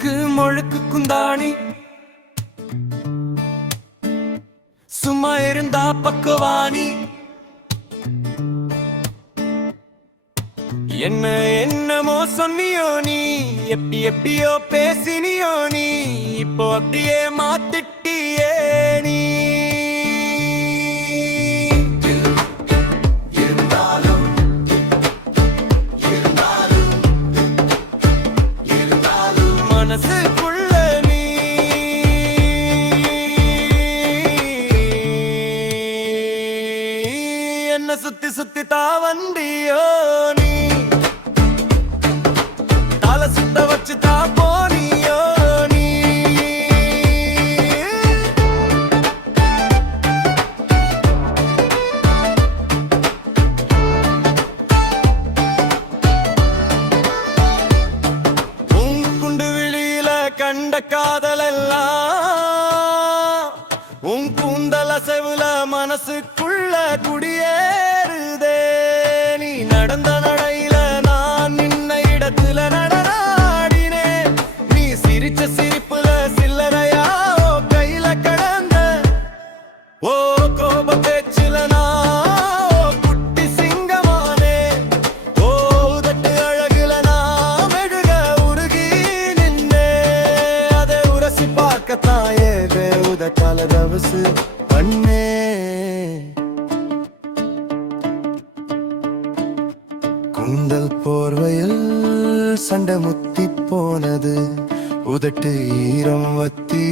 சிலுக்கு முழுக்கு குந்தாணி சும்மா இருந்தா பக்கவாணி என்ன என்னமோ சொன்னியோ நீ எப்படியோ பேசினியோ நீ இப்போ அப்படியே மாத்திட்டியே நீ மனசுக்குள்ள நீ என்ன சுத்தி சுத்தி தாவண்டியோ நீ தலை சுத்த வச்சு தா போனியோ நீ கண்ட காதலெல்லாம் உன் கூந்தல் அசைவுல மனசுக்குள்ள குடியேறுதே நீ நடந்த நடையில நான் நின்ன இடத்துல நடனாடினேன் நீ சிரிச்ச சிரிப்புல சில்லறையா ஓ கையில கடந்த ஓ கோப பேச்சுல கலரவசு பண்ணே கூந்தல் போர்வையில் சண்டை முத்தி போனது உதட்டு ஈரம் வத்தி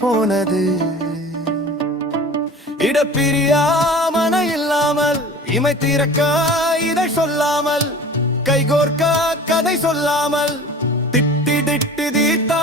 போனது இடப்பிரியாமன இல்லாமல் இமை திறக்க இதை சொல்லாமல் கைகோர்க்க கதை சொல்லாமல் திட்டி திட்டு தீர்த்தா